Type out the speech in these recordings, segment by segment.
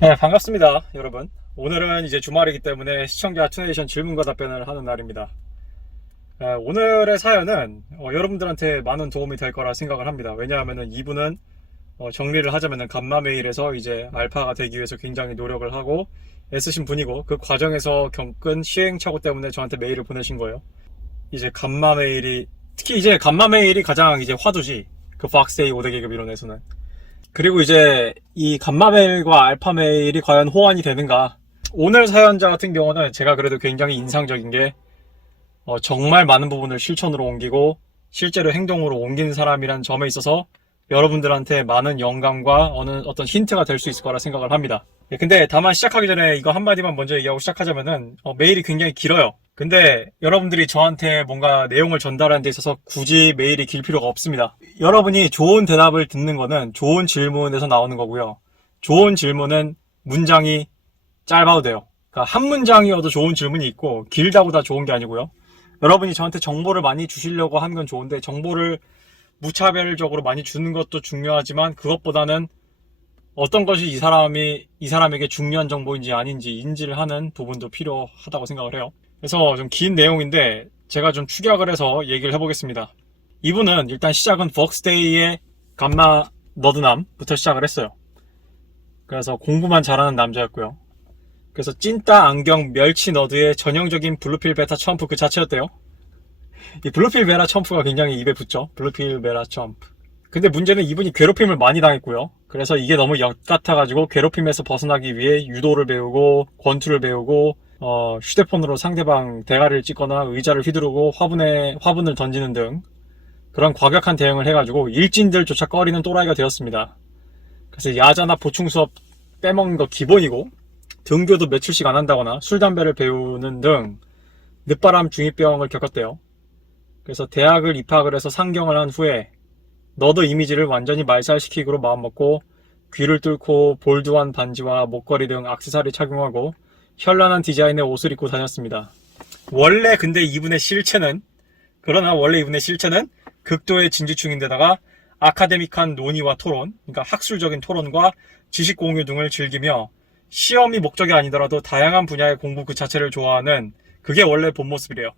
네, 반갑습니다, 여러분. 오늘은 이제 주말이기 때문에 시청자 투네이션 질문과 답변을 하는 날입니다. 오늘의 사연은 여러분들한테 많은 도움이 될 거라 생각을 합니다. 왜냐하면은 이분은 정리를 하자면은 감마 메일에서 이제 알파가 되기 위해서 굉장히 노력을 하고 애쓰신 분이고 그 과정에서 겪은 시행착오 때문에 저한테 메일을 보내신 거예요. 이제 감마 메일이 특히 이제 감마 메일이 가장 이제 화두지. 그 박스데이 5대 계급 이론에서는. 그리고 이제 이 감마메일과 알파메일이 과연 호환이 되는가? 오늘 사연자 같은 경우는 제가 그래도 굉장히 인상적인 게 정말 많은 부분을 실천으로 옮기고 실제로 행동으로 옮긴 사람이란 점에 있어서 여러분들한테 많은 영감과 어떤 힌트가 될 수 있을 거라 생각을 합니다. 근데 다만 시작하기 전에 이거 한마디만 먼저 얘기하고 시작하자면은 메일이 굉장히 길어요. 근데 여러분들이 저한테 뭔가 내용을 전달하는 데 있어서 굳이 메일이 길 필요가 없습니다. 여러분이 좋은 대답을 듣는 거는 좋은 질문에서 나오는 거고요. 좋은 질문은 문장이 짧아도 돼요. 그러니까 한 문장이어도 좋은 질문이 있고 길다고 다 좋은 게 아니고요. 여러분이 저한테 정보를 많이 주시려고 하는 건 좋은데 정보를 무차별적으로 많이 주는 것도 중요하지만 그것보다는 어떤 것이 이 사람에게 중요한 정보인지 아닌지 인지를 하는 부분도 필요하다고 생각을 해요. 그래서 좀 긴 내용인데 제가 좀 축약을 해서 얘기를 해보겠습니다. 이분은 일단 시작은 벅스데이의 감마 너드남부터 시작을 했어요. 그래서 공부만 잘하는 남자였고요. 그래서 찐따 안경 멸치 너드의 전형적인 블루필 베타 첨프 그 자체였대요. 이 블루필 베라 첨프가 굉장히 입에 붙죠. 블루필 베라 첨프. 근데 문제는 이분이 괴롭힘을 많이 당했고요. 그래서 이게 너무 역 같아가지고 괴롭힘에서 벗어나기 위해 유도를 배우고 권투를 배우고 휴대폰으로 상대방 대가리를 찍거나 의자를 휘두르고 화분을 던지는 등 그런 과격한 대응을 해가지고 일진들조차 꺼리는 또라이가 되었습니다. 그래서 야자나 보충 수업 빼먹는 거 기본이고 등교도 며칠씩 안 한다거나 술 담배를 배우는 등 늦바람 중이병을 겪었대요. 그래서 대학을 입학을 해서 상경을 한 후에 너도 이미지를 완전히 말살시키기로 마음먹고 귀를 뚫고 볼드한 반지와 목걸이 등 액세서리 착용하고 현란한 디자인의 옷을 입고 다녔습니다. 원래 이분의 실체는 극도의 진지충인데다가 아카데믹한 논의와 토론, 그러니까 학술적인 토론과 지식 공유 등을 즐기며 시험이 목적이 아니더라도 다양한 분야의 공부 그 자체를 좋아하는 그게 원래 본 모습이래요.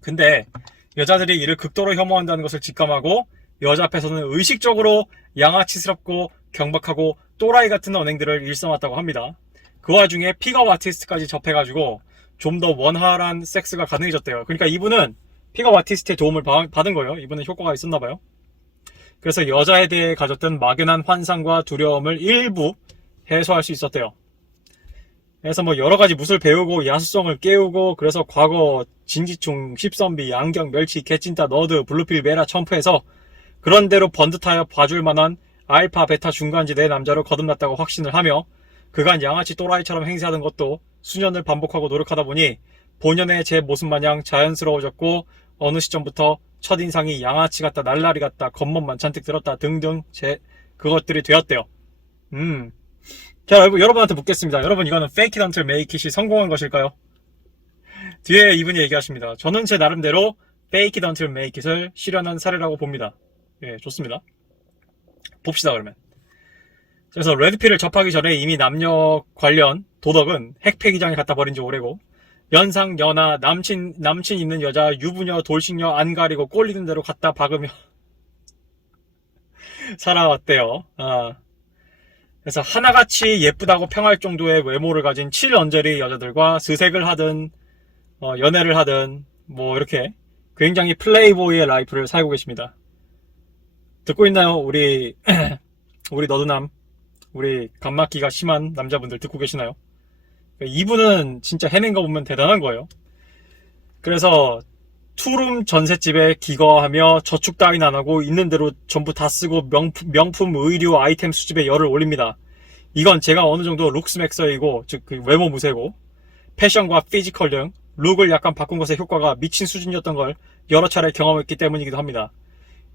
근데 여자들이 이를 극도로 혐오한다는 것을 직감하고 여자 앞에서는 의식적으로 양아치스럽고 경박하고 또라이 같은 언행들을 일삼았다고 합니다. 그 와중에 픽업 아티스트까지 접해가지고 좀 더 원활한 섹스가 가능해졌대요. 그러니까 이분은 픽업 아티스트의 도움을 받은 거예요. 이분은 효과가 있었나봐요. 그래서 여자에 대해 가졌던 막연한 환상과 두려움을 일부 해소할 수 있었대요. 그래서 뭐 여러가지 무술 배우고 야수성을 깨우고 그래서 과거 진지충, 십선비, 안경, 멸치, 개찐따, 너드, 블루필, 메라, 첨프해서 그런대로 번듯하여 봐줄 만한 알파, 베타 중간지대 남자로 거듭났다고 확신을 하며 그간 양아치 또라이처럼 행세하던 것도 수년을 반복하고 노력하다 보니 본연의 제 모습 마냥 자연스러워졌고 어느 시점부터 첫인상이 양아치 같다, 날라리 같다, 겉멋만 잔뜩 들었다 등등 그것들이 되었대요. 자, 여러분한테 묻겠습니다. 여러분 이거는 fake it until make it이 성공한 것일까요? 뒤에 이분이 얘기하십니다. 저는 제 나름대로 fake it until make it을 실현한 사례라고 봅니다. 예, 좋습니다. 봅시다 그러면. 그래서 레드필을 접하기 전에 이미 남녀 관련 도덕은 핵폐기장에 갖다 버린 지 오래고 연상, 연하, 남친 있는 여자, 유부녀, 돌싱녀 안 가리고 꼴리는 대로 갖다 박으며 살아왔대요. 그래서 하나같이 예쁘다고 평할 정도의 외모를 가진 7언저리 여자들과 스색을 하든 연애를 하든 뭐 이렇게 굉장히 플레이보이의 라이프를 살고 계십니다. 듣고 있나요? 우리 너드남, 우리 간막기가 심한 남자분들 듣고 계시나요? 이분은 진짜 해낸 거 보면 대단한 거예요. 그래서 투룸 전셋집에 기거하며 저축 따윈 안 하고 있는 대로 전부 다 쓰고 명품 의류 아이템 수집에 열을 올립니다. 이건 제가 어느 정도 룩스맥서이고 즉 그 외모 무쇠고 패션과 피지컬 등 룩을 약간 바꾼 것의 효과가 미친 수준이었던 걸 여러 차례 경험했기 때문이기도 합니다.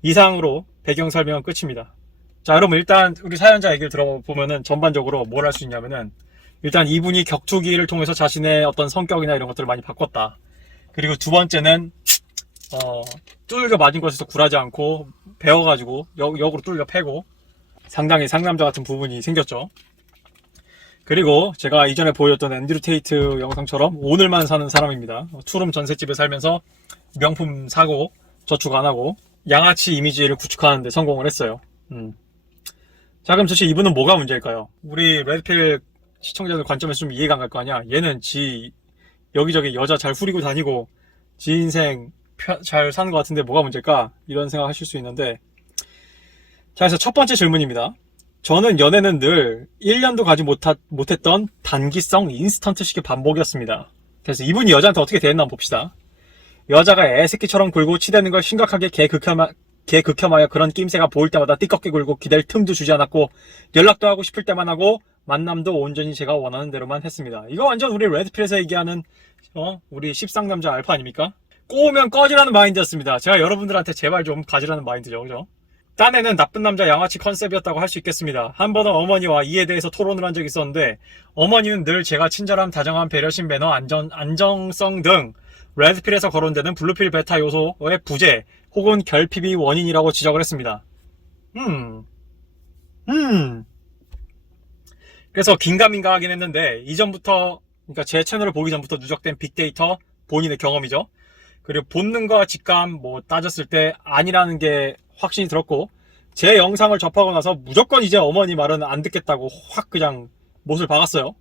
이상으로 배경 설명은 끝입니다. 자, 여러분 일단 우리 사연자 얘기를 들어보면은 전반적으로 뭘 할 수 있냐면은 일단 이분이 격투기를 통해서 자신의 어떤 성격이나 이런 것들을 많이 바꿨다. 그리고 두 번째는 뚫겨 맞은 것에서 굴하지 않고 배워가지고 역으로 뚫겨 패고 상당히 상남자 같은 부분이 생겼죠. 그리고 제가 이전에 보여줬던 앤드류 테이트 영상처럼 오늘만 사는 사람입니다. 투룸 전셋집에 살면서 명품 사고 저축 안 하고 양아치 이미지를 구축하는 데 성공을 했어요. 자, 그럼 도대체 이분은 뭐가 문제일까요? 우리 레드필 시청자들 관점에서 좀 이해가 안 갈 거 아니야? 얘는 여기저기 여자 잘 후리고 다니고 지 인생 잘 사는 것 같은데 뭐가 문제일까? 이런 생각 하실 수 있는데, 자, 그래서 첫 번째 질문입니다. 저는 연애는 늘 1년도 가지 못했던 단기성 인스턴트식의 반복이었습니다. 그래서 이분이 여자한테 어떻게 대했나 한번 봅시다. 여자가 애새끼처럼 굴고 치대는 걸 심각하게 개극혐하여 그런 낌새가 보일 때마다 띠껍게 굴고 기댈 틈도 주지 않았고, 연락도 하고 싶을 때만 하고, 만남도 온전히 제가 원하는 대로만 했습니다. 이거 완전 우리 레드필에서 얘기하는 우리 십상남자 알파 아닙니까? 꼬우면 꺼지라는 마인드였습니다. 제가 여러분들한테 제발 좀 가지라는 마인드죠, 그죠? 딴에는 나쁜 남자 양아치 컨셉이었다고 할 수 있겠습니다. 한 번은 어머니와 이에 대해서 토론을 한 적이 있었는데, 어머니는 늘 제가 친절함, 다정함, 배려심, 매너, 안정성 등 레드필에서 거론되는 블루필 베타 요소의 부재 혹은 결핍이 원인이라고 지적을 했습니다. 그래서 긴가민가 하긴 했는데, 이전부터, 그러니까 제 채널을 보기 전부터 누적된 빅데이터, 본인의 경험이죠. 그리고 본능과 직감 뭐 따졌을 때 아니라는 게 확신이 들었고, 제 영상을 접하고 나서 무조건 이제 어머니 말은 안 듣겠다고 확 그냥 못을 박았어요.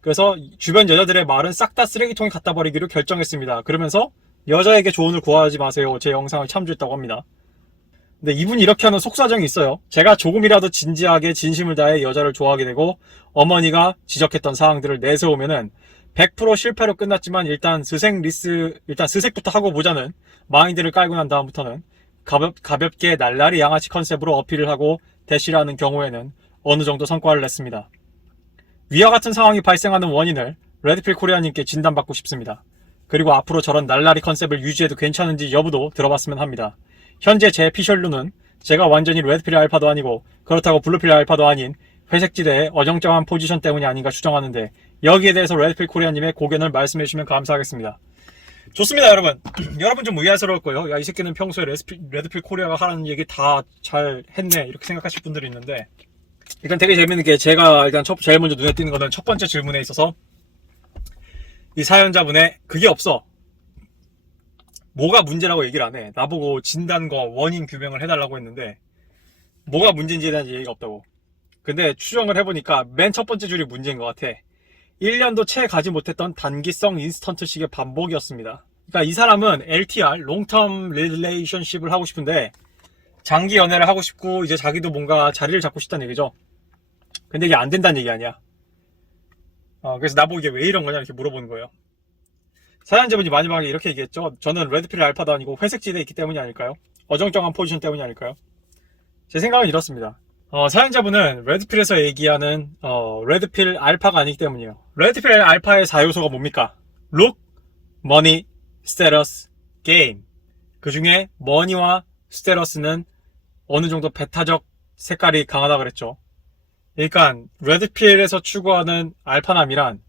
그래서 주변 여자들의 말은 싹 다 쓰레기통에 갖다 버리기로 결정했습니다. 그러면서 여자에게 조언을 구하지 마세요. 제 영상을 참조했다고 합니다. 근데 이분이 이렇게 하는 속사정이 있어요. 제가 조금이라도 진지하게 진심을 다해 여자를 좋아하게 되고 어머니가 지적했던 사항들을 내세우면은 100% 실패로 끝났지만 일단 스색부터 하고 보자는 마인드를 깔고 난 다음부터는 가볍게 날라리 양아치 컨셉으로 어필을 하고 대시를 하는 경우에는 어느 정도 성과를 냈습니다. 위와 같은 상황이 발생하는 원인을 레드필 코리아님께 진단받고 싶습니다. 그리고 앞으로 저런 날라리 컨셉을 유지해도 괜찮은지 여부도 들어봤으면 합니다. 현재 제 피셜루는 제가 완전히 레드필 알파도 아니고 그렇다고 블루필 알파도 아닌 회색지대의 어정쩡한 포지션 때문이 아닌가 추정하는데, 여기에 대해서 레드필 코리아님의 고견을 말씀해 주시면 감사하겠습니다. 좋습니다, 여러분. 여러분 좀 의아스러울 거예요. 야, 이 새끼는 평소에 레드필 코리아가 하라는 얘기 다 잘 했네, 이렇게 생각하실 분들이 있는데, 일단 되게 재밌는 게, 제가 일단 제일 먼저 눈에 띄는 거는 첫 번째 질문에 있어서 이 사연자분의 그게 없어, 뭐가 문제라고 얘기를 안 해. 나보고 진단과 원인 규명을 해달라고 했는데 뭐가 문제인지에 대한 얘기가 없다고. 근데 추정을 해보니까 맨 첫 번째 줄이 문제인 것 같아. 1년도 채 가지 못했던 단기성 인스턴트식의 반복이었습니다. 그러니까 이 사람은 LTR, 롱텀 릴레이션십을 하고 싶은데 장기 연애를 하고 싶고 이제 자기도 뭔가 자리를 잡고 싶다는 얘기죠. 근데 이게 안 된다는 얘기 아니야. 그래서 나보고 이게 왜 이런 거냐 이렇게 물어보는 거예요. 사연자분이 마지막에 이렇게 얘기했죠. 저는 레드필 알파도 아니고 회색지대에 있기 때문이 아닐까요? 어정쩡한 포지션 때문이 아닐까요? 제 생각은 이렇습니다. 사연자분은 레드필에서 얘기하는 레드필 알파가 아니기 때문이에요. 레드필 알파의 4요소가 뭡니까? 룩, 머니, 스테러스, 게임. 그 중에 머니와 스테러스는 어느 정도 베타적 색깔이 강하다 그랬죠. 그러니까 레드필에서 추구하는 알파남이란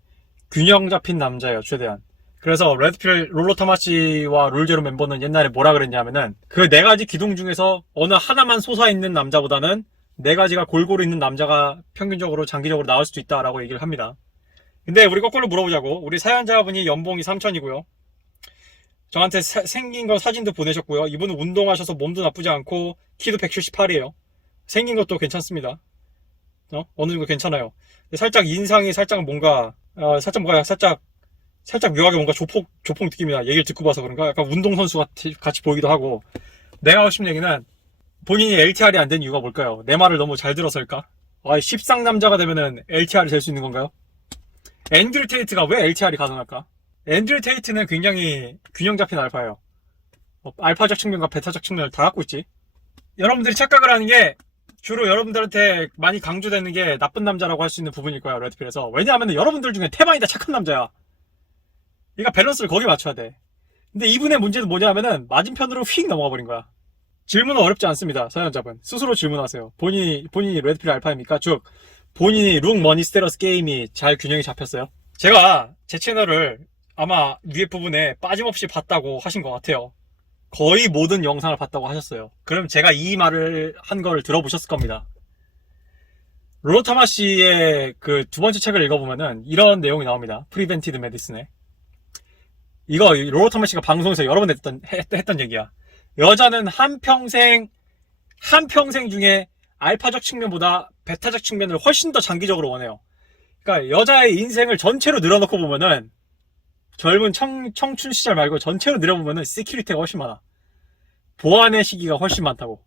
균형 잡힌 남자예요, 최대한. 그래서 레드필 롤러타마시와 룰제로 멤버는 옛날에 뭐라 그랬냐면은 그 네 가지 기둥 중에서 어느 하나만 솟아있는 남자보다는 네 가지가 골고루 있는 남자가 평균적으로 장기적으로 나올 수도 있다라고 얘기를 합니다. 근데 우리 거꾸로 물어보자고. 우리 사연자분이 연봉이 3천이고요. 저한테 생긴 거 사진도 보내셨고요. 이분은 운동하셔서 몸도 나쁘지 않고 키도 178이에요. 생긴 것도 괜찮습니다. 어느 정도 괜찮아요. 살짝 인상이 살짝 묘하게 뭔가 조폭 느낌이나 얘기를 듣고 봐서 그런가 약간 운동선수 같이 보이기도 하고. 내가 하고 싶은 얘기는 본인이 LTR이 안 된 이유가 뭘까요? 내 말을 너무 잘 들어서일까? 십상남자가 되면은 LTR이 될 수 있는 건가요? 앤드류 테이트가 왜 LTR이 가능할까? 앤드류 테이트는 굉장히 균형 잡힌 알파예요. 알파적 측면과 베타적 측면을 다 갖고 있지. 여러분들이 착각을 하는 게 주로 여러분들한테 많이 강조되는 게 나쁜 남자라고 할 수 있는 부분일 거야, 레드필에서. 왜냐하면 여러분들 중에 태반이 다 착한 남자야. 그러니까 밸런스를 거기에 맞춰야 돼. 근데 이분의 문제는 뭐냐면은 맞은편으로 휙 넘어가 버린 거야. 질문은 어렵지 않습니다, 사연자분. 스스로 질문하세요. 본인이 레드필 알파입니까? 즉, 본인이 룩, 머니, 스테러스 게임이 잘 균형이 잡혔어요? 제가 제 채널을 아마 위에 부분에 빠짐없이 봤다고 하신 것 같아요. 거의 모든 영상을 봤다고 하셨어요. 그럼 제가 이 말을 한 걸 들어보셨을 겁니다. 롤로 타마시의 그 두 번째 책을 읽어보면은 이런 내용이 나옵니다. 프리벤티드 메디슨에. 이거 롤로 타마시가 방송에서 여러 번 했던 얘기야. 여자는 한평생 중에 알파적 측면보다 베타적 측면을 훨씬 더 장기적으로 원해요. 그러니까 여자의 인생을 전체로 늘어놓고 보면은 젊은 청춘 시절 말고 전체로 늘어보면은 시큐리티가 훨씬 많아. 보안의 시기가 훨씬 많다고.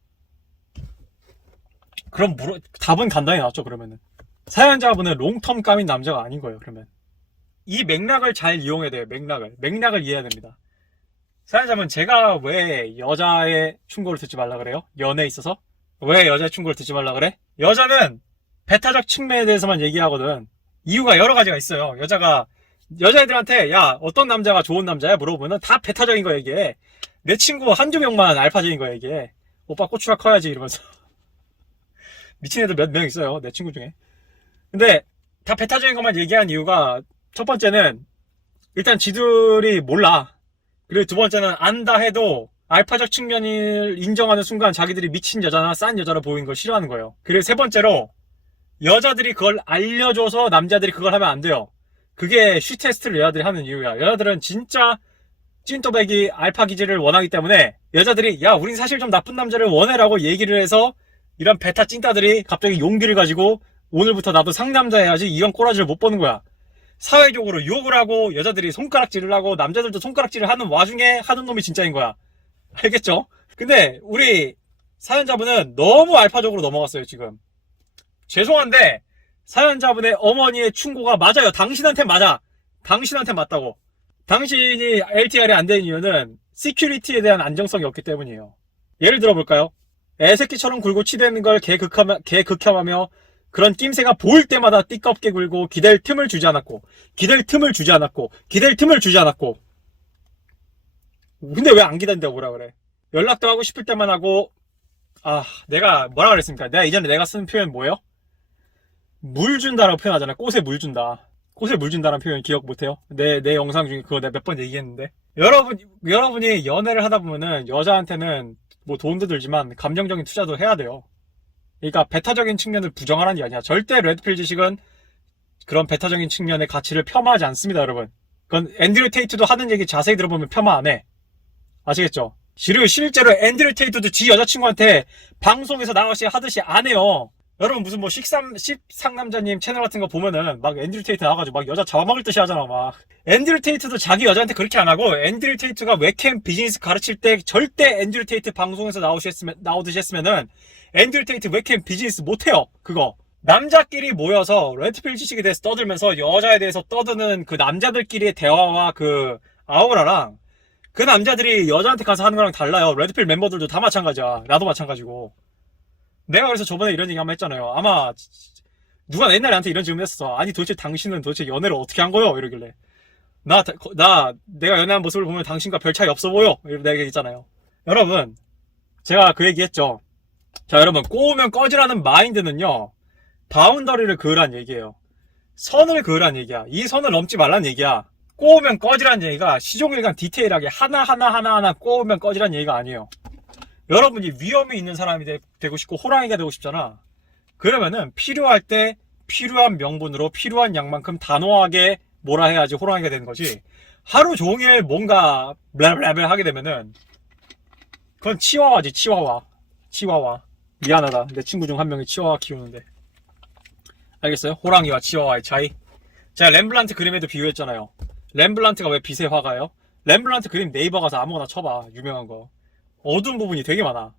그럼 답은 간단히 나왔죠. 그러면은 사연자분은 롱텀 감인 남자가 아닌 거예요. 그러면 이 맥락을 잘 이용해야 돼요. 맥락을 이해해야 됩니다. 사연자분, 제가 왜 여자의 충고를 듣지 말라 그래요? 연애에 있어서 왜 여자의 충고를 듣지 말라 그래? 여자는 베타적 측면에 대해서만 얘기하거든. 이유가 여러 가지가 있어요. 여자애들한테 야 어떤 남자가 좋은 남자야 물어보면 다 베타적인 거 얘기해. 내 친구 한두 명만 알파적인 거 얘기해. 오빠 고추가 커야지 이러면서. 미친 애들 몇 명 있어요, 내 친구 중에. 근데 다 베타적인 것만 얘기한 이유가, 첫 번째는 일단 지들이 몰라. 그리고 두 번째는 안다 해도 알파적 측면을 인정하는 순간 자기들이 미친 여자나 싼 여자로 보이는 걸 싫어하는 거예요. 그리고 세 번째로 여자들이 그걸 알려줘서 남자들이 그걸 하면 안 돼요. 그게 쉬 테스트를 여자들이 하는 이유야. 여자들은 진짜 찐또배기 알파 기질을 원하기 때문에 여자들이 야 우린 사실 좀 나쁜 남자를 원해라고 얘기를 해서 이런 베타 찐따들이 갑자기 용기를 가지고 오늘부터 나도 상남자 해야지 이런 꼬라지를 못 보는 거야. 사회적으로 욕을 하고 여자들이 손가락질을 하고 남자들도 손가락질을 하는 와중에 하는 놈이 진짜인 거야. 알겠죠? 근데 우리 사연자분은 너무 알파적으로 넘어갔어요 지금. 죄송한데 사연자분의 어머니의 충고가 맞아요. 당신한테 맞아. 당신한테 맞다고. 당신이 LTR이 안 되는 이유는 시큐리티에 대한 안정성이 없기 때문이에요. 예를 들어볼까요? 애새끼처럼 굴고 치대는 걸 개극혐하며 그런 낌새가 보일 때마다 띠껍게 굴고 기댈 틈을 주지 않았고 근데 왜 안 기다린다고 뭐라 그래? 연락도 하고 싶을 때만 하고. 내가 뭐라 그랬습니까? 내가 쓰는 표현 뭐예요? 물 준다라고 표현하잖아. 꽃에 물 준다. 꽃에 물 준다라는 표현 기억 못해요? 내 영상 중에 그거 내가 몇 번 얘기했는데. 여러분이 연애를 하다 보면은 여자한테는 뭐 돈도 들지만 감정적인 투자도 해야 돼요. 그러니까 베타적인 측면을 부정하라는 게 아니야. 절대 레드필 지식은 그런 베타적인 측면의 가치를 폄하하지 않습니다, 여러분. 그건 앤드류 테이트도 하는 얘기 자세히 들어보면 폄하 안 해. 아시겠죠? 실제로 앤드류 테이트도 지 여자친구한테 방송에서 나가시 하듯이 안 해요. 여러분 무슨 뭐 식상남자님 채널 같은 거 보면은 막 앤드류 테이트 나와가지고 막 여자 잡아먹을 듯이 하잖아. 막 앤드류 테이트도 자기 여자한테 그렇게 안 하고, 앤드류 테이트가 웹캠 비즈니스 가르칠 때 절대 앤드류 테이트 방송에서 나오듯이 했으면은 앤드류 테이트 웹캠 비즈니스 못해요. 그거 남자끼리 모여서 레드필 지식에 대해서 떠들면서 여자에 대해서 떠드는 그 남자들끼리의 대화와 그 아우라랑 그 남자들이 여자한테 가서 하는 거랑 달라요. 레드필 멤버들도 다 마찬가지야. 나도 마찬가지고. 내가 그래서 저번에 이런 얘기 한번 했잖아요. 아마 누가 옛날에 나한테 이런 질문 했었어. 아니 도대체 당신은 도대체 연애를 어떻게 한 거요? 이러길래 내가 연애한 모습을 보면 당신과 별 차이 없어 보여. 이렇게 내가 얘기했잖아요. 여러분 제가 그 얘기 했죠. 자 여러분, 꼬우면 꺼지라는 마인드는요, 바운더리를 그으란 얘기예요. 선을 그으란 얘기야. 이 선을 넘지 말란 얘기야. 꼬우면 꺼지란 얘기가 시종일관 디테일하게 하나하나 꼬우면 꺼지란 얘기가 아니에요. 여러분이 위험이 있는 사람이 되고 싶고 호랑이가 되고 싶잖아. 그러면은 필요할 때 필요한 명분으로 필요한 양만큼 단호하게 뭐라 해야지 호랑이가 되는 거지. 하루 종일 뭔가 블라블라블 하게 되면은 그건 치와와지. 치와와. 미안하다. 내 친구 중 한 명이 치와와 키우는데. 알겠어요? 호랑이와 치와와의 차이. 제가 렘블란트 그림에도 비유했잖아요. 렘블란트가 왜 빛의 화가예요? 렘블란트 그림 네이버 가서 아무거나 쳐봐. 유명한 거. 어두운 부분이 되게 많아.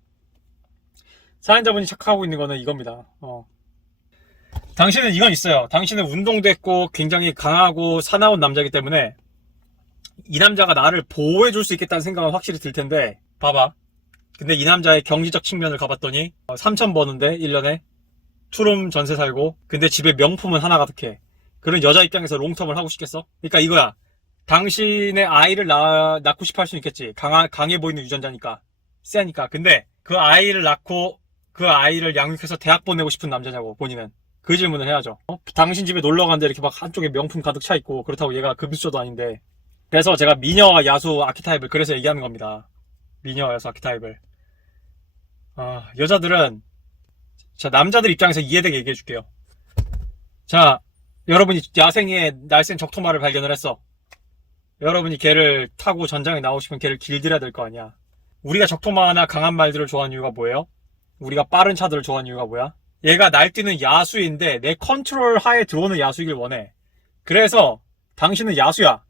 사연자분이 착각하고 있는 거는 이겁니다. 당신은 이건 있어요. 당신은 운동도 했고 굉장히 강하고 사나운 남자이기 때문에 이 남자가 나를 보호해줄 수 있겠다는 생각은 확실히 들 텐데, 봐봐. 근데 이 남자의 경제적 측면을 가봤더니 3천 버는데 1년에 투룸 전세 살고, 근데 집에 명품은 하나 가득해. 그런 여자 입장에서 롱텀을 하고 싶겠어? 그러니까 이거야. 당신의 아이를 낳고 싶어 할 수 있겠지. 강해 보이는 유전자니까. 세니까. 근데 그 아이를 낳고 그 아이를 양육해서 대학 보내고 싶은 남자냐고, 본인은. 그 질문을 해야죠. 당신 집에 놀러 갔는데 이렇게 막 한쪽에 명품 가득 차 있고, 그렇다고 얘가 급수저도 아닌데. 그래서 제가 미녀와 야수 아키타입을 그래서 얘기하는 겁니다. 미녀와 야수 아키타입을. 여자들은, 자, 남자들 입장에서 이해되게 얘기해 줄게요. 자, 여러분이 야생의 날쌘 적토마를 발견을 했어. 여러분이 걔를 타고 전장에 나오시면 걔를 길들여야 될 거 아니야. 우리가 적토마나 강한 말들을 좋아하는 이유가 뭐예요? 우리가 빠른 차들을 좋아하는 이유가 뭐야? 얘가 날뛰는 야수인데 내 컨트롤 하에 들어오는 야수이길 원해. 그래서 당신은 야수야.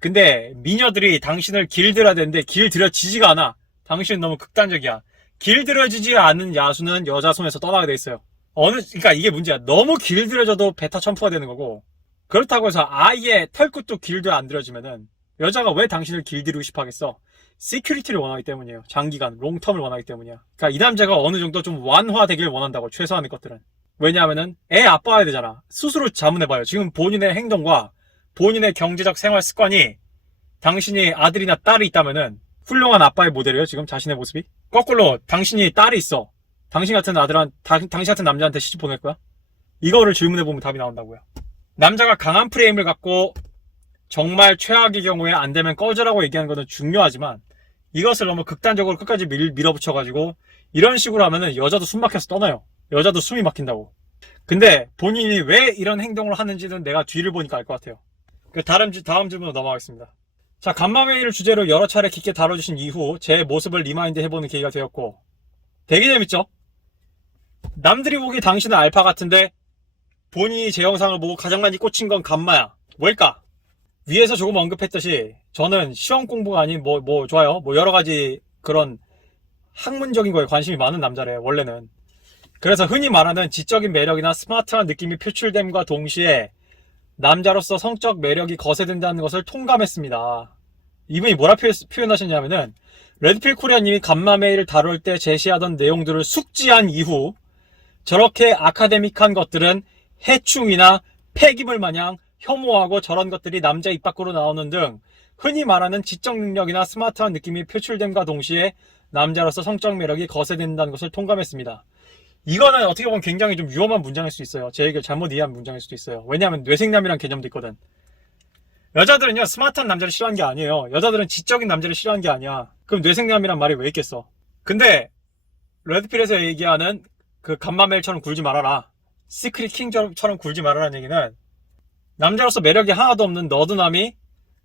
근데 미녀들이 당신을 길들여야 되는데 길들여지지가 않아. 당신은 너무 극단적이야. 길들여지지 않은 야수는 여자 손에서 떠나게 돼 있어요. 그러니까 이게 문제야. 너무 길들여져도 베타 첨프가 되는 거고, 그렇다고 해서 아예 털끝도 길들 안 들여지면은 여자가 왜 당신을 길들이고 싶어 하겠어? 시큐리티를 원하기 때문이에요. 장기간, 롱텀을 원하기 때문이야. 그러니까 이 남자가 어느 정도 좀 완화되길 원한다고, 최소한의 것들은. 왜냐하면은 애 아빠야 되잖아. 스스로 자문해봐요. 지금 본인의 행동과 본인의 경제적 생활 습관이 당신이 아들이나 딸이 있다면은 훌륭한 아빠의 모델이에요. 지금 자신의 모습이. 거꾸로 당신이 딸이 있어. 당신 같은 당신 같은 남자한테 시집 보낼 거야? 이거를 질문해보면 답이 나온다고요. 남자가 강한 프레임을 갖고 정말 최악의 경우에 안 되면 꺼져라고 얘기하는 것은 중요하지만, 이것을 너무 극단적으로 끝까지 밀어붙여가지고 이런 식으로 하면은 여자도 숨 막혀서 떠나요. 여자도 숨이 막힌다고. 근데 본인이 왜 이런 행동을 하는지는 내가 뒤를 보니까 알 것 같아요. 다음 질문으로 넘어가겠습니다. 자, 간마메이를 주제로 여러 차례 깊게 다뤄주신 이후 제 모습을 리마인드 해보는 계기가 되었고, 되게 재밌죠? 남들이 보기 당신은 알파 같은데 본인이 제 영상을 보고 가장 많이 꽂힌 건 간마야. 뭘까? 위에서 조금 언급했듯이 저는 시험 공부가 아닌 좋아요. 여러 가지 그런 학문적인 거에 관심이 많은 남자래요, 원래는. 그래서 흔히 말하는 지적인 매력이나 스마트한 느낌이 표출됨과 동시에 남자로서 성적 매력이 거세된다는 것을 통감했습니다. 이분이 뭐라 표현하셨냐면은, 레드필 코리아님이 간마메이를 다룰 때 제시하던 내용들을 숙지한 이후 저렇게 아카데믹한 것들은 해충이나 폐기물 마냥 혐오하고 저런 것들이 남자 입 밖으로 나오는 등 흔히 말하는 지적 능력이나 스마트한 느낌이 표출됨과 동시에 남자로서 성적 매력이 거세된다는 것을 통감했습니다. 이거는 어떻게 보면 굉장히 좀 위험한 문장일 수 있어요. 제 얘기를 잘못 이해한 문장일 수도 있어요. 왜냐하면 뇌생남이란 개념도 있거든. 여자들은요, 스마트한 남자를 싫어하는 게 아니에요. 여자들은 지적인 남자를 싫어하는 게 아니야. 그럼 뇌생남이란 말이 왜 있겠어? 근데 레드필에서 얘기하는 그 간마멜처럼 굴지 말아라, 시크릿 킹처럼 굴지 말아라는 얘기는, 남자로서 매력이 하나도 없는 너드남이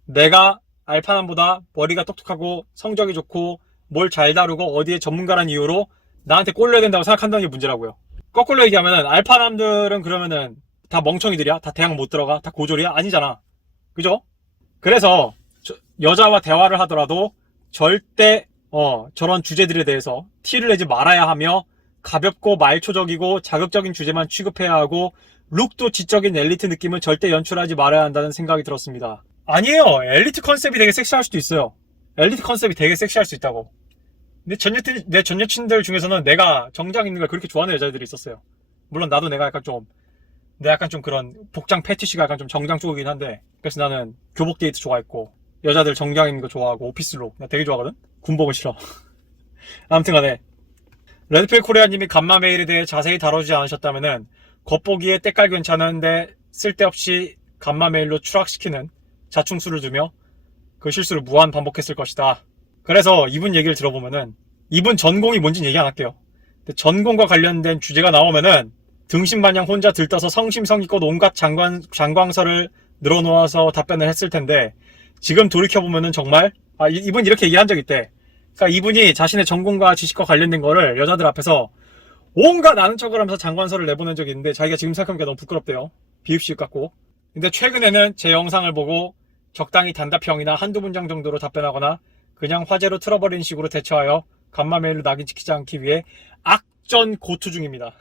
내가 알파남보다 머리가 똑똑하고 성적이 좋고 뭘 잘 다루고 어디에 전문가란 이유로 나한테 꼴려야 된다고 생각한다는 게 문제라고요. 거꾸로 얘기하면은 알파남들은 그러면은 다 멍청이들이야? 다 대학 못 들어가? 다 고졸이야? 아니잖아. 그죠? 그래서 여자와 대화를 하더라도 절대 저런 주제들에 대해서 티를 내지 말아야 하며, 가볍고 말초적이고 자극적인 주제만 취급해야 하고, 룩도 지적인 엘리트 느낌은 절대 연출하지 말아야 한다는 생각이 들었습니다. 아니에요. 엘리트 컨셉이 되게 섹시할 수도 있어요. 엘리트 컨셉이 되게 섹시할 수 있다고. 근데 내 전 여친들 중에서는 내가 정장 입는 걸 그렇게 좋아하는 여자들이 있었어요. 물론 나도 내가 약간 좀 그런 복장 패티시가 약간 좀 정장 쪽이긴 한데, 그래서 나는 교복 데이트 좋아했고, 여자들 정장 입는 거 좋아하고, 오피스룩 나 되게 좋아하거든? 군복은 싫어. 아무튼 간에 레드필 코리아님이 간마 메일에 대해 자세히 다뤄주지 않으셨다면은 겉보기에 때깔 괜찮은데 쓸데없이 간마 메일로 추락시키는 자충수를 두며 그 실수를 무한 반복했을 것이다. 그래서 이분 얘기를 들어보면은, 이분 전공이 뭔진 얘기 안 할게요. 근데 전공과 관련된 주제가 나오면은 등신마냥 혼자 들떠서 성심성의껏 온갖 장광설을 늘어놓아서 답변을 했을 텐데, 지금 돌이켜보면은 정말 이분 이렇게 얘기한 적 있대. 그러니까 이분이 자신의 전공과 지식과 관련된 거를 여자들 앞에서 온갖 아는 척을 하면서 장관설을 내보낸 적이 있는데, 자기가 지금 생각하니까 너무 부끄럽대요. 비읍시육 같고. 근데 최근에는 제 영상을 보고 적당히 단답형이나 한두 문장 정도로 답변하거나 그냥 화제로 틀어버리는 식으로 대처하여 간마 메일로 낙인 찍히지 않기 위해 악전 고투 중입니다.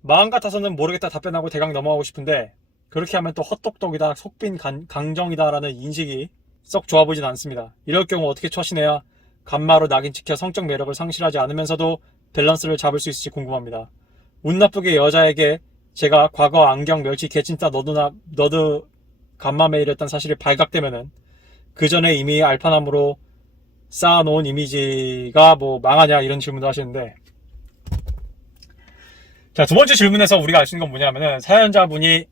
마음 같아서는 모르겠다 답변하고 대강 넘어가고 싶은데, 그렇게 하면 또 헛똑똑이다, 속빈 강정이다 라는 인식이 썩 좋아 보이진 않습니다. 이럴 경우 어떻게 처신해야 간마로 낙인 찍혀 성적 매력을 상실하지 않으면서도 밸런스를 잡을 수 있을지 궁금합니다. 운 나쁘게 여자에게 제가 과거 안경 멸치 개찐따 너드 간마 메일했던 사실이 발각되면은 그 전에 이미 알파남으로 쌓아놓은 이미지가 망하냐, 이런 질문도 하시는데, 자, 두 번째 질문에서 우리가 알 수 있는 건 뭐냐면은, 사연자분이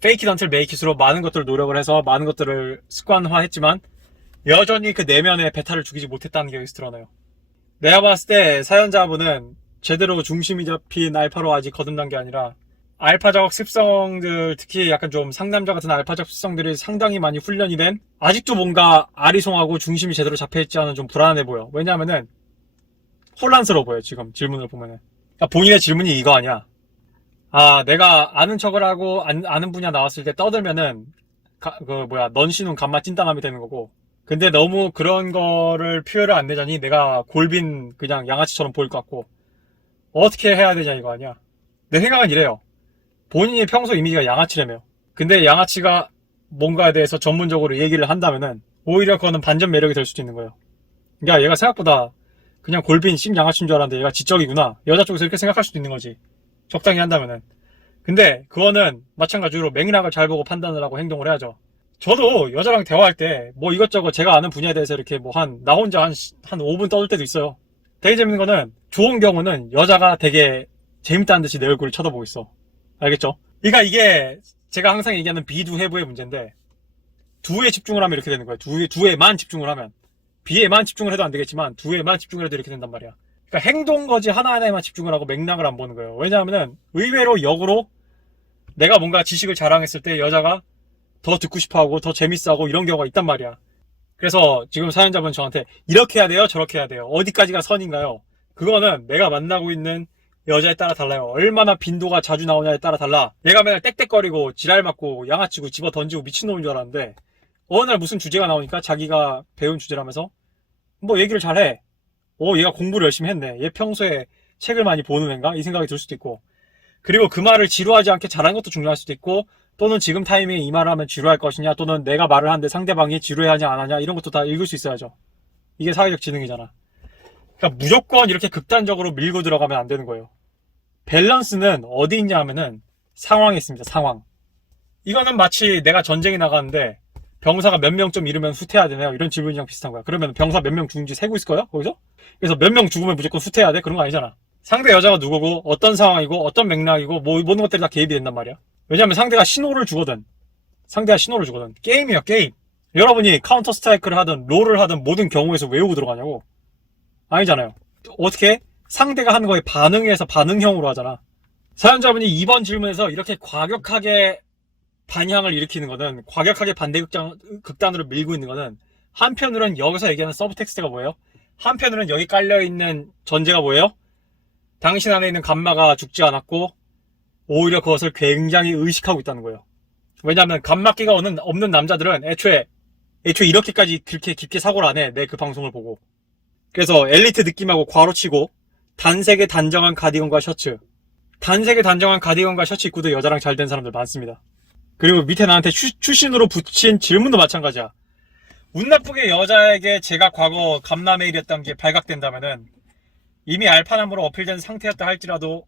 fake it until make it으로 많은 것들을 노력을 해서 많은 것들을 습관화했지만 여전히 그 내면의 베타를 죽이지 못했다는 게 여기서 드러나요. 내가 봤을 때 사연자분은 제대로 중심이 잡힌 알파로 아직 거듭난 게 아니라 알파적 습성들, 특히 약간 좀 상남자 같은 알파적 습성들이 상당히 많이 훈련이 된, 아직도 뭔가 아리송하고 중심이 제대로 잡혀있지 않은 좀 불안해 보여. 왜냐하면은 혼란스러워 보여, 지금 질문을 보면은. 그러니까 본인의 질문이 이거 아니야. 아, 내가 아는 척을 하고 아는 분야 나왔을 때 떠들면은 넌 씨는 간마 찐따남이 되는 거고. 근데 너무 그런 거를 표현을 안 내자니 내가 골빈 그냥 양아치처럼 보일 것 같고. 어떻게 해야 되냐 이거 아니야. 내 생각은 이래요. 본인이 평소 이미지가 양아치라며. 근데 양아치가 뭔가에 대해서 전문적으로 얘기를 한다면은 오히려 그거는 반전 매력이 될 수도 있는 거예요. 그러니까 얘가 생각보다 그냥 골빈 심 양아치인 줄 알았는데 얘가 지적이구나. 여자 쪽에서 이렇게 생각할 수도 있는 거지. 적당히 한다면은. 근데 그거는 마찬가지로 맥락을 잘 보고 판단을 하고 행동을 해야죠. 저도 여자랑 대화할 때 뭐 이것저것 제가 아는 분야에 대해서 이렇게 뭐 나 혼자 한 5분 떠들 때도 있어요. 되게 재밌는 거는 좋은 경우는 여자가 되게 재밌다는 듯이 내 얼굴을 쳐다보고 있어. 알겠죠? 그러니까 이게 제가 항상 얘기하는 비두해부의 문제인데 두에 집중을 하면 이렇게 되는 거예요. 두에만 집중을 하면. 비에만 집중을 해도 안 되겠지만 두에만 집중을 해도 이렇게 된단 말이야. 그러니까 행동거지 하나하나에만 집중을 하고 맥락을 안 보는 거예요. 왜냐하면은 의외로 역으로 내가 뭔가 지식을 자랑했을 때 여자가 더 듣고 싶어하고 더 재밌어하고 이런 경우가 있단 말이야. 그래서 지금 사연자분 저한테 이렇게 해야 돼요? 저렇게 해야 돼요? 어디까지가 선인가요? 그거는 내가 만나고 있는 여자에 따라 달라요. 얼마나 빈도가 자주 나오냐에 따라 달라. 내가 맨날 땡땡거리고 지랄 맞고 양아치고 집어 던지고 미친놈인 줄 알았는데 어느 날 무슨 주제가 나오니까 자기가 배운 주제라면서 뭐 얘기를 잘해. 얘가 공부를 열심히 했네. 얘 평소에 책을 많이 보는 애인가? 이 생각이 들 수도 있고. 그리고 그 말을 지루하지 않게 잘하는 것도 중요할 수도 있고, 또는 지금 타이밍에 이 말을 하면 지루할 것이냐, 또는 내가 말을 하는데 상대방이 지루해하냐 안 하냐, 이런 것도 다 읽을 수 있어야죠. 이게 사회적 지능이잖아. 그러니까 무조건 이렇게 극단적으로 밀고 들어가면 안 되는 거예요. 밸런스는 어디 있냐 하면은 상황에 있습니다. 상황. 이거는 마치 내가 전쟁에 나가는데 병사가 몇 명 좀 잃으면 후퇴해야 되나요? 이런 질문이랑 비슷한 거야. 그러면 병사 몇 명 죽은지 세고 있을 거야? 거기서? 그래서 몇 명 죽으면 무조건 후퇴해야 돼? 그런 거 아니잖아. 상대 여자가 누구고 어떤 상황이고 어떤 맥락이고 뭐 모든 것들이 다 개입이 된단 말이야. 왜냐면 상대가 신호를 주거든. 상대가 신호를 주거든. 게임이야 게임. 여러분이 카운터 스트라이크를 하든 롤을 하든 모든 경우에서 외우고 들어가냐고? 아니잖아요. 어떻게? 상대가 하는 거에 반응해서 반응형으로 하잖아. 사연자분이 이번 질문에서 이렇게 과격하게 반향을 일으키는 거는, 과격하게 극단으로 밀고 있는 거는, 한편으로는 여기서 얘기하는 서브텍스트가 뭐예요? 한편으로는 여기 깔려있는 전제가 뭐예요? 당신 안에 있는 감마가 죽지 않았고 오히려 그것을 굉장히 의식하고 있다는 거예요. 왜냐하면 감마기가 없는 남자들은 애초에 이렇게까지 그렇게 깊게 사고를 안 해. 내 그 방송을 보고. 그래서 엘리트 느낌하고 괄호치고 단색의 단정한 가디건과 셔츠, 단색의 단정한 가디건과 셔츠 입고도 여자랑 잘 된 사람들 많습니다. 그리고 밑에 나한테 출신으로 붙인 질문도 마찬가지야. 운 나쁘게 여자에게 제가 과거 감마 메일이었던 게 발각된다면은 이미 알파남으로 어필된 상태였다 할지라도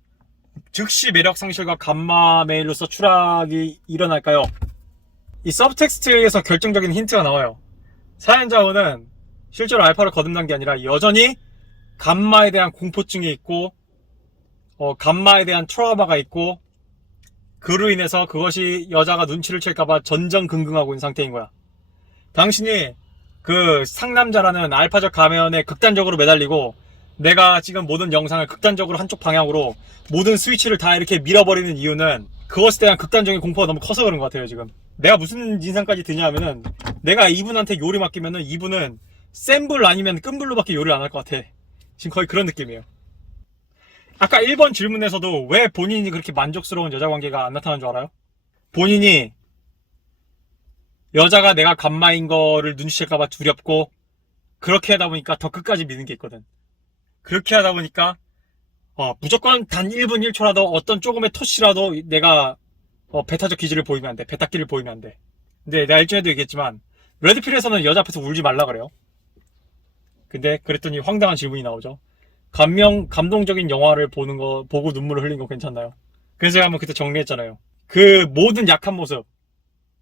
즉시 매력 상실과 감마 메일로서 추락이 일어날까요? 이 서브텍스트에서 결정적인 힌트가 나와요. 사연자분은 실제로 알파를 거듭난 게 아니라 여전히 감마에 대한 공포증이 있고 감마에 대한 트라우마가 있고, 그로 인해서 그것이 여자가 눈치를 챌까봐 전전긍긍하고 있는 상태인 거야. 당신이 그 상남자라는 알파적 가면에 극단적으로 매달리고 내가 지금 모든 영상을 극단적으로 한쪽 방향으로 모든 스위치를 다 이렇게 밀어버리는 이유는 그것에 대한 극단적인 공포가 너무 커서 그런 것 같아요. 지금 내가 무슨 인상까지 드냐 하면은, 내가 이분한테 요리 맡기면은 이분은 센 불 아니면 끈 불로밖에 요리를 안 할 것 같아. 지금 거의 그런 느낌이에요. 아까 1번 질문에서도 왜 본인이 그렇게 만족스러운 여자 관계가 안 나타난 줄 알아요? 본인이 여자가 내가 감마인 거를 눈치챌까봐 두렵고, 그렇게 하다 보니까 더 끝까지 미는 게 있거든. 그렇게 하다 보니까 무조건 단 1분 1초라도 어떤 조금의 토시라도 내가 배타적 기질을 보이면 안 돼. 배타기를 보이면 안 돼. 근데 내가 일전에도 얘기했지만 레드필에서는 여자 앞에서 울지 말라 그래요. 근데 그랬더니 황당한 질문이 나오죠. 감동적인 영화를 보고 눈물을 흘린 거 괜찮나요? 그래서 제가 한번 그때 정리했잖아요. 그 모든 약한 모습,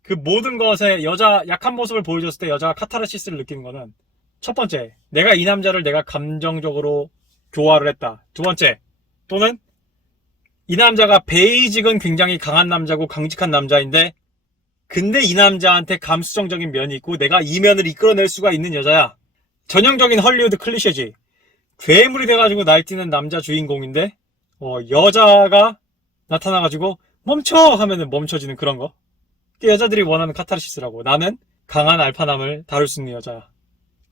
그 모든 것에 여자 약한 모습을 보여줬을 때 여자가 카타르시스를 느끼는 거는, 첫 번째, 내가 이 남자를 내가 감정적으로 교화를 했다. 두 번째, 또는 이 남자가 베이직은 굉장히 강한 남자고 강직한 남자인데 근데 이 남자한테 감수성적인 면이 있고 내가 이 면을 이끌어낼 수가 있는 여자야. 전형적인 헐리우드 클리셰지. 괴물이 돼가지고 날뛰는 남자 주인공인데 여자가 나타나가지고 멈춰! 하면은 멈춰지는 그런 거. 그게 여자들이 원하는 카타르시스라고. 나는 강한 알파남을 다룰 수 있는 여자야.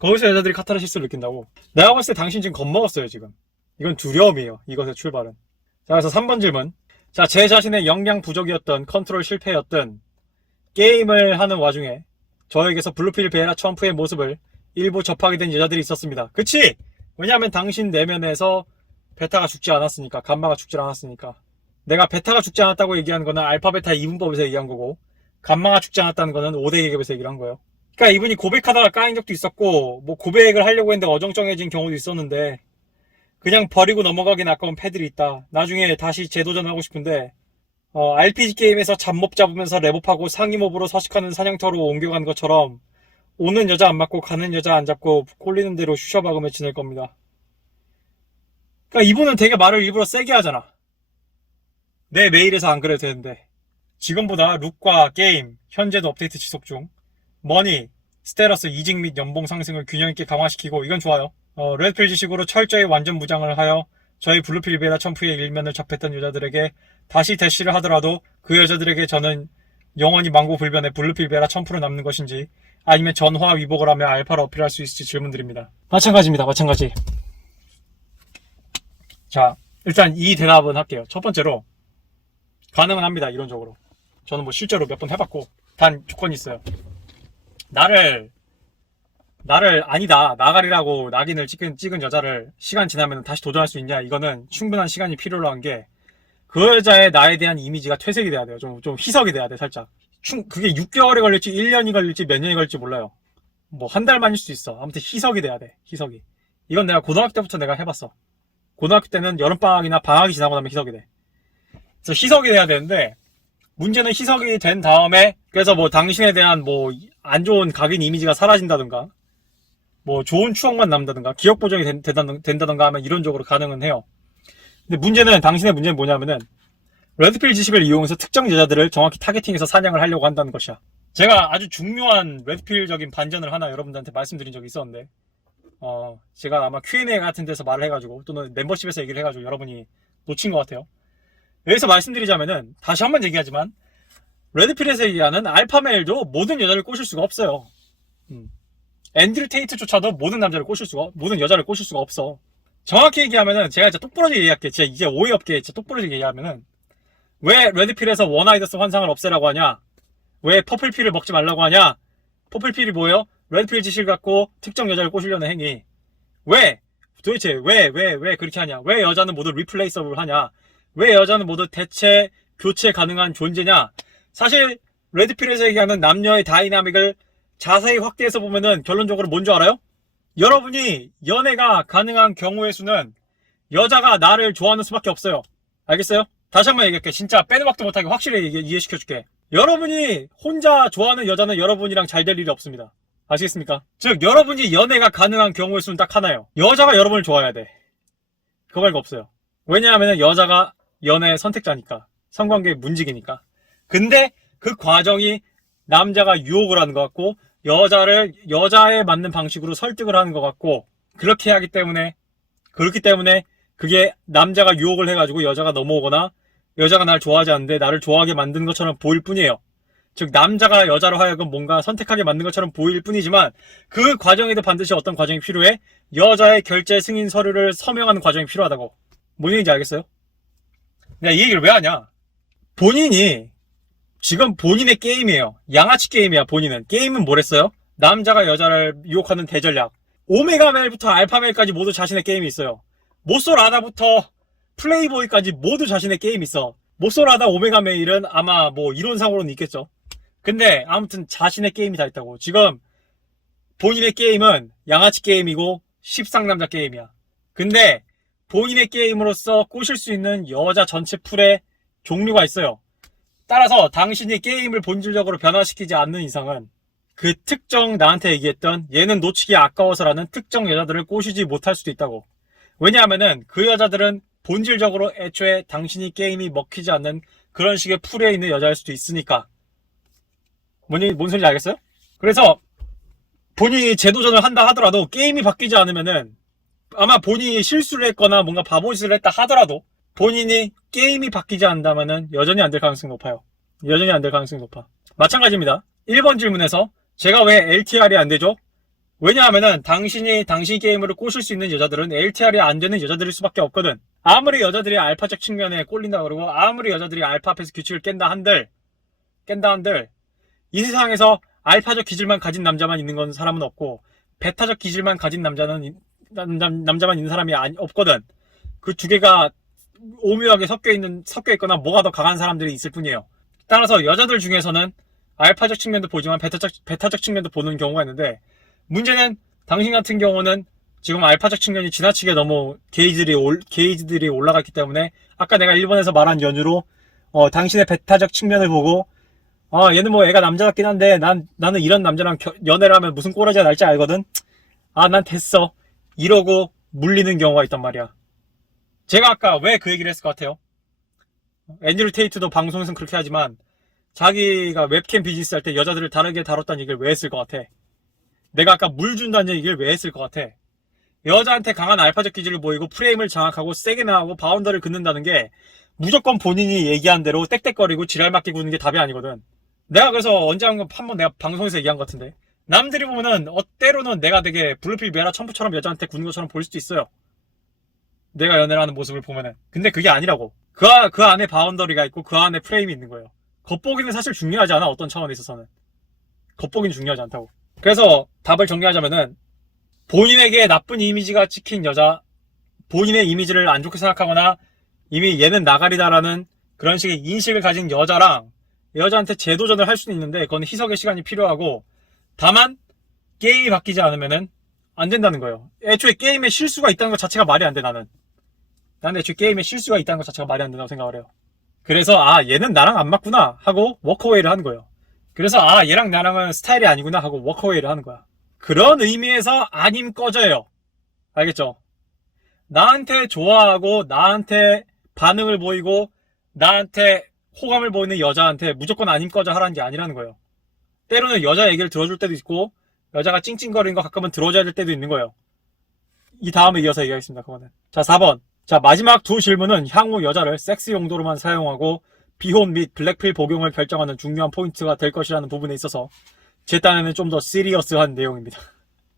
거기서 여자들이 카타르시스를 느낀다고. 내가 봤을 때 당신 지금 겁먹었어요, 지금. 이건 두려움이에요, 이것의 출발은. 자, 그래서 3번 질문. 자, 제 자신의 역량 부족이었던, 컨트롤 실패였던, 게임을 하는 와중에 저에게서 블루필 베라 첨프의 모습을 일부 접하게 된 여자들이 있었습니다. 그치? 왜냐하면 당신 내면에서 베타가 죽지 않았으니까, 감마가 죽지 않았으니까. 내가 베타가 죽지 않았다고 얘기하는 거는 알파 베타 이분법에서 얘기한 거고, 감마가 죽지 않았다는 거는 5대 계급에서 얘기를 한 거예요. 그러니까 이분이 고백하다가 까인 적도 있었고, 뭐 고백을 하려고 했는데 어정쩡해진 경우도 있었는데, 그냥 버리고 넘어가긴 아까운 패들이 있다. 나중에 다시 재도전하고 싶은데, RPG 게임에서 잡몹 잡으면서 랩업하고 상위몹으로 서식하는 사냥터로 옮겨간 것처럼 오는 여자 안 맞고 가는 여자 안 잡고 꼴리는 대로 쑤셔박으며 지낼 겁니다. 그러니까 이분은 되게 말을 일부러 세게 하잖아. 내 메일에서 안 그래도 되는데. 지금보다 룩과 게임, 현재도 업데이트 지속 중, 머니, 스테러스 이직 및 연봉 상승을 균형 있게 강화시키고 이건 좋아요. 레드필 지식으로 철저히 완전 무장을 하여 저희 블루필 베라 첨프의 일면을 접했던 여자들에게 다시 대시를 하더라도 그 여자들에게 저는 영원히 망고불변의 블루필 베라 첨프로 남는 것인지 아니면 전화 위복을 하며 알파를 어필할 수 있을지 질문드립니다. 마찬가지입니다. 마찬가지. 자, 일단 이 대답은 할게요. 첫 번째로 가능은 합니다. 이론적으로. 저는 뭐 실제로 몇 번 해봤고 단 조건이 있어요. 나를 아니다 나가리라고 낙인을 찍은 여자를 시간 지나면 다시 도전할 수 있냐, 이거는 충분한 시간이 필요로 한 게 그 여자의 나에 대한 이미지가 퇴색이 돼야 돼요. 좀 희석이 돼야 돼. 살짝 그게 6개월이 걸릴지 1년이 걸릴지 몇 년이 걸릴지 몰라요. 뭐 한 달 만일 수도 있어. 아무튼 희석이 돼야 돼. 희석이. 이건 내가 고등학교 때부터 내가 해봤어. 고등학교 때는 여름방학이나 방학이 지나고 나면 희석이 돼. 그래서 희석이 돼야 되는데, 문제는 희석이 된 다음에 그래서 뭐 당신에 대한 뭐 안 좋은 각인 이미지가 사라진다든가 뭐 좋은 추억만 남다든가 기억 보정이 된다든가 하면 이론적으로 가능은 해요. 근데 당신의 문제는 뭐냐면은 레드필 지식을 이용해서 특정 여자들을 정확히 타겟팅해서 사냥을 하려고 한다는 것이야. 제가 아주 중요한 레드필적인 반전을 하나 여러분들한테 말씀드린 적이 있었는데, 제가 아마 Q&A 같은 데서 말을 해가지고 또는 멤버십에서 얘기를 해가지고 여러분이 놓친 것 같아요. 여기서 말씀드리자면은 다시 한번 얘기하지만 레드필에서 얘기하는 알파메일도 모든 여자를 꼬실 수가 없어요. 앤드류 테이트조차도 모든 여자를 꼬실 수가 없어. 정확히 얘기하면은 제가 진짜 똑부러지게 얘기할게. 진짜 이제 오해 없게 진짜 똑부러지게 얘기하면은, 왜 레드필에서 원아이더스 환상을 없애라고 하냐? 왜 퍼플필을 먹지 말라고 하냐? 퍼플필이 뭐예요? 레드필 지식을 갖고 특정 여자를 꼬시려는 행위. 도대체 왜 그렇게 하냐? 왜 여자는 모두 리플레이서블 하냐? 왜 여자는 모두 대체 교체 가능한 존재냐? 사실 레드필에서 얘기하는 남녀의 다이나믹을 자세히 확대해서 보면은 결론적으로 뭔 줄 알아요? 여러분이 연애가 가능한 경우의 수는 여자가 나를 좋아하는 수밖에 없어요. 알겠어요? 다시 한번 얘기할게. 진짜 빼는 박도 못하게 확실히 이해시켜줄게. 여러분이 혼자 좋아하는 여자는 여러분이랑 잘 될 일이 없습니다. 아시겠습니까? 즉 여러분이 연애가 가능한 경우의 수는 딱 하나예요. 여자가 여러분을 좋아해야 돼. 그거 말고 없어요. 왜냐하면 여자가 연애의 선택자니까. 성관계의 문직이니까. 근데 그 과정이 남자가 유혹을 하는 것 같고 여자에 맞는 방식으로 설득을 하는 것 같고, 그렇기 때문에 그게 남자가 유혹을 해가지고 여자가 넘어오거나 여자가 날 좋아하지 않는데 나를 좋아하게 만드는 것처럼 보일 뿐이에요. 즉 남자가 여자로 하여금 뭔가 선택하게 만든 것처럼 보일 뿐이지만 그 과정에도 반드시 어떤 과정이 필요해? 여자의 결제 승인 서류를 서명하는 과정이 필요하다고. 뭔 얘기인지 알겠어요? 내가 이 얘기를 왜 하냐? 지금 본인의 게임이에요. 양아치 게임이야. 본인은. 게임은 뭐랬어요? 남자가 여자를 유혹하는 대전략. 오메가멜부터 알파멜까지 모두 자신의 게임이 있어요. 모쏠아다부터 플레이보이까지 모두 자신의 게임이 있어. 모쏠아다 오메가메일은 아마 뭐 이론상으로는 있겠죠. 근데 아무튼 자신의 게임이 다 있다고. 지금 본인의 게임은 양아치 게임이고 십상남자 게임이야. 근데 본인의 게임으로서 꼬실 수 있는 여자 전체 풀의 종류가 있어요. 따라서 당신이 게임을 본질적으로 변화시키지 않는 이상은 그 특정 나한테 얘기했던 얘는 놓치기 아까워서라는 특정 여자들을 꼬시지 못할 수도 있다고. 왜냐하면은 그 여자들은 본질적으로 애초에 당신이 게임이 먹히지 않는 그런 식의 풀에 있는 여자일 수도 있으니까. 뭔 소리인지 알겠어요? 그래서 본인이 재도전을 한다 하더라도 게임이 바뀌지 않으면은 아마 본인이 실수를 했거나 뭔가 바보짓을 했다 하더라도 본인이 게임이 바뀌지 않는다면은 여전히 안 될 가능성이 높아요. 여전히 안 될 가능성이 높아. 마찬가지입니다. 1번 질문에서 제가 왜 LTR이 안 되죠? 왜냐하면은 당신 게임으로 꼬실 수 있는 여자들은 LTR이 안 되는 여자들일 수밖에 없거든. 아무리 여자들이 알파적 측면에 꼴린다 그러고 아무리 여자들이 알파 앞에서 규칙을 깬다 한들 이 세상에서 알파적 기질만 가진 남자만 있는 건 사람은 없고 베타적 기질만 가진 남자만 있는 사람이 없거든. 그 두 개가 오묘하게 섞여 있거나 뭐가 더 강한 사람들이 있을 뿐이에요. 따라서 여자들 중에서는 알파적 측면도 보지만 베타적 측면도 보는 경우가 있는데, 문제는 당신 같은 경우는 지금 알파적 측면이 지나치게 너무 게이지들이 올라갔기 때문에 아까 내가 1번에서 말한 연유로 당신의 베타적 측면을 보고 얘는 뭐 애가 남자답긴 한데 나는 이런 남자랑 연애를 하면 무슨 꼬라지가 날지 알거든. 난 됐어 이러고 물리는 경우가 있단 말이야. 제가 아까 왜 그 얘기를 했을 것 같아요? 앤드류 테이트도 방송에서는 그렇게 하지만 자기가 웹캠 비즈니스 할 때 여자들을 다르게 다뤘다는 얘기를 왜 했을 것 같아? 내가 아까 물 준다는 얘기를 왜 했을 것 같아? 여자한테 강한 알파적 기질을 보이고 프레임을 장악하고 세게 나가고 바운더를 긋는다는 게 무조건 본인이 얘기한 대로 땡땡거리고 지랄 맞게 구는 게 답이 아니거든. 내가 그래서 언제 한번 내가 방송에서 얘기한 것 같은데, 남들이 보면은 때로는 내가 되게 블루필 메라 첨부처럼 여자한테 구는 것처럼 보일 수도 있어요. 내가 연애를 하는 모습을 보면은. 근데 그게 아니라고. 그 안에 바운더리가 있고 그 안에 프레임이 있는 거예요. 겉보기는 사실 중요하지 않아. 어떤 차원에 있어서는 겉보기는 중요하지 않다고. 그래서 답을 정리하자면은, 본인에게 나쁜 이미지가 찍힌 여자, 본인의 이미지를 안 좋게 생각하거나 이미 얘는 나가리다라는 그런 식의 인식을 가진 여자한테 재도전을 할 수는 있는데 그건 희석의 시간이 필요하고, 다만 게임이 바뀌지 않으면은 안 된다는 거예요. 애초에 게임에 실수가 있다는 것 자체가 말이 안 돼. 나는 애초에 게임에 실수가 있다는 것 자체가 말이 안 된다고 생각을 해요. 그래서 얘는 나랑 안 맞구나 하고 워커웨이를 하는 거예요. 그래서 얘랑 나랑은 스타일이 아니구나 하고 워커웨이를 하는 거야. 그런 의미에서 아님 꺼져요. 알겠죠? 나한테 좋아하고 나한테 반응을 보이고 나한테 호감을 보이는 여자한테 무조건 아님 꺼져 하라는 게 아니라는 거예요. 때로는 여자 얘기를 들어줄 때도 있고 여자가 찡찡거리는 거 가끔은 들어줘야 될 때도 있는 거예요. 이 다음에 이어서 얘기하겠습니다. 그거는. 자, 4번. 자, 마지막 두 질문은 향후 여자를 섹스 용도로만 사용하고 비혼 및 블랙필 복용을 결정하는 중요한 포인트가 될 것이라는 부분에 있어서 제 딴에는 좀 더 시리어스한 내용입니다.